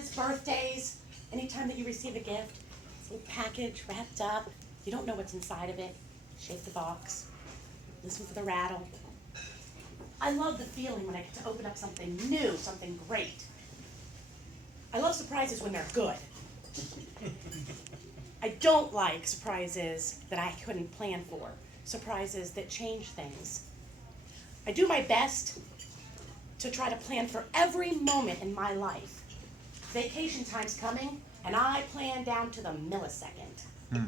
Christmases, birthdays, anytime that you receive a gift, it's a little package wrapped up. You don't know what's inside of it. Shake the box. Listen for the rattle. I love the feeling when I get to open up something new, something great. I love surprises when they're good. I don't like surprises that I couldn't plan for, surprises that change things. I do my best to try to plan for every moment in my life. Vacation time's coming, and I plan down to the millisecond.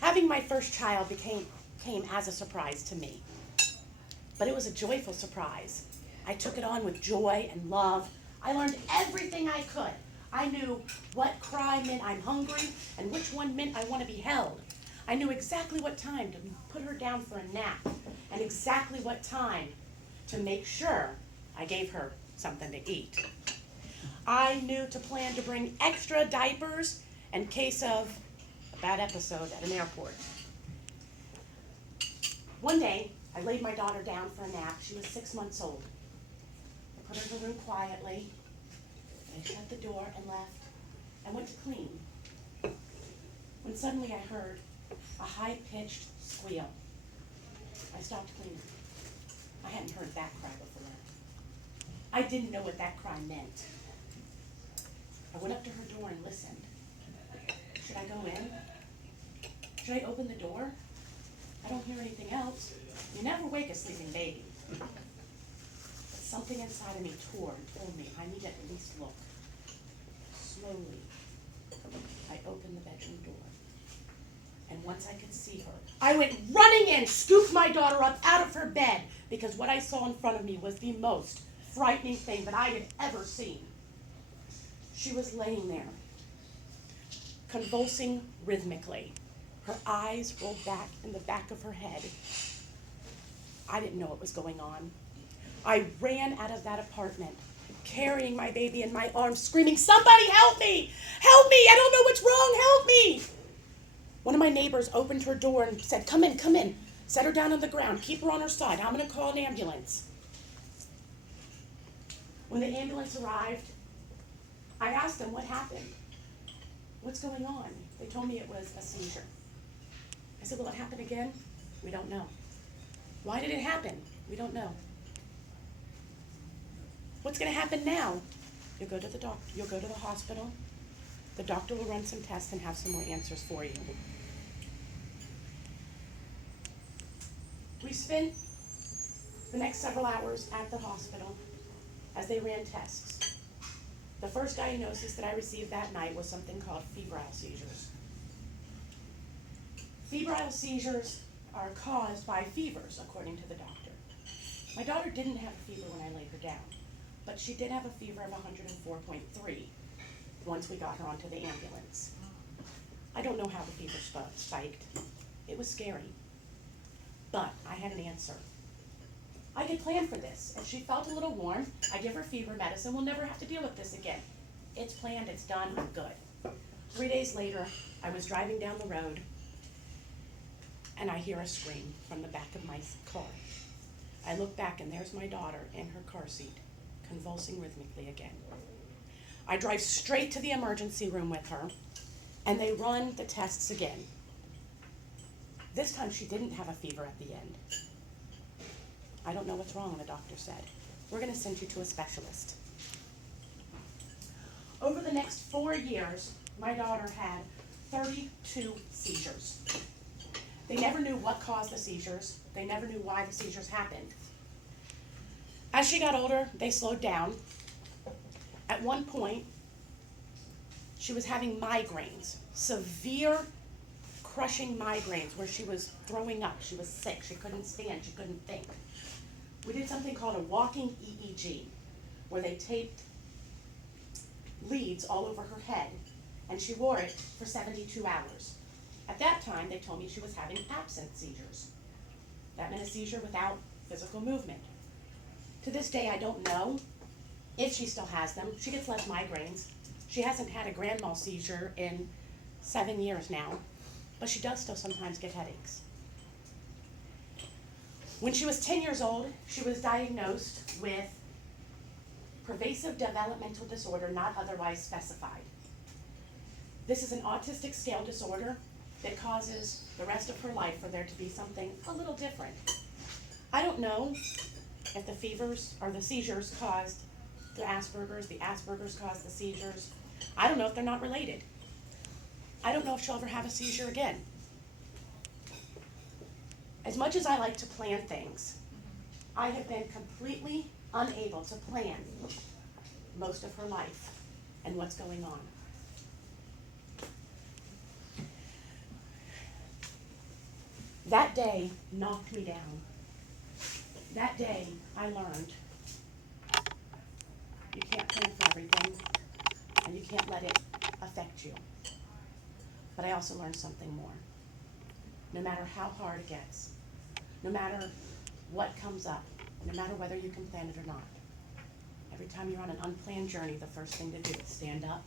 Having my first child came as a surprise to me, but it was a joyful surprise. I took it on with joy and love. I learned everything I could. I knew what cry meant I'm hungry and which one meant I want to be held. I knew exactly what time to put her down for a nap and exactly what time to make sure I gave her something to eat. I knew to plan to bring extra diapers in case of a bad episode at an airport. One day, I laid my daughter down for a nap. She was 6 months old. I put her in her room quietly. I shut the door and left. I went to clean. When suddenly I heard a high-pitched squeal. I stopped cleaning. I hadn't heard that cry before. I didn't know what that cry meant. I went up to her door and listened. Should I go in? Should I open the door? I don't hear anything else. You never wake a sleeping baby. But something inside of me told me I need to at least look. Slowly, I opened the bedroom door. And once I could see her, I went running in, scooped my daughter up out of her bed, because what I saw in front of me was the most frightening thing that I had ever seen. She was laying there, convulsing rhythmically. Her eyes rolled back in the back of her head. I didn't know what was going on. I ran out of that apartment, carrying my baby in my arms, screaming, "Somebody help me! Help me! I don't know what's wrong! Help me!" One of my neighbors opened her door and said, come in. Set her down on the ground. Keep her on her side. I'm going to call an ambulance." When the ambulance arrived, I asked them what happened. What's going on? They told me it was a seizure. I said, will it happen again? We don't know. Why did it happen? We don't know. What's going to happen now? You'll go to the doctor. You'll go to the hospital. The doctor will run some tests and have some more answers for you. We spent the next several hours at the hospital as they ran tests. The first diagnosis that I received that night was something called febrile seizures. Febrile seizures are caused by fevers, according to the doctor. My daughter didn't have a fever when I laid her down, but she did have a fever of 104.3 once we got her onto the ambulance. I don't know how the fever spiked. It was scary. But I had an answer. I could plan for this. If she felt a little warm, I give her fever medicine. We'll never have to deal with this again. It's planned, it's done, I'm good. 3 days later, I was driving down the road, and I hear a scream from the back of my car. I look back, and there's my daughter in her car seat, convulsing rhythmically again. I drive straight to the emergency room with her, and they run the tests again. This time she didn't have a fever at the end. I don't know what's wrong, the doctor said. We're going to send you to a specialist. Over the next 4 years, my daughter had 32 seizures. They never knew what caused the seizures. They never knew why the seizures happened. As she got older, they slowed down. At one point, she was having migraines, severe crushing migraines where she was throwing up. She was sick. She couldn't stand. She couldn't think. We did something called a walking EEG, where they taped leads all over her head, and she wore it for 72 hours. At that time, they told me she was having absent seizures. That meant a seizure without physical movement. To this day, I don't know if she still has them. She gets less migraines. She hasn't had a grand mal seizure in 7 years now, but she does still sometimes get headaches. When she was 10 years old, she was diagnosed with pervasive developmental disorder not otherwise specified. This is an autistic scale disorder that causes the rest of her life for there to be something a little different. I don't know if the fevers or the seizures caused the Asperger's caused the seizures. I don't know if they're not related. I don't know if she'll ever have a seizure again. As much as I like to plan things, I have been completely unable to plan most of her life and what's going on. That day knocked me down. That day I learned you can't plan for everything and you can't let it affect you. But I also learned something more. No matter how hard it gets, no matter what comes up, no matter whether you can plan it or not, every time you're on an unplanned journey, the first thing to do is stand up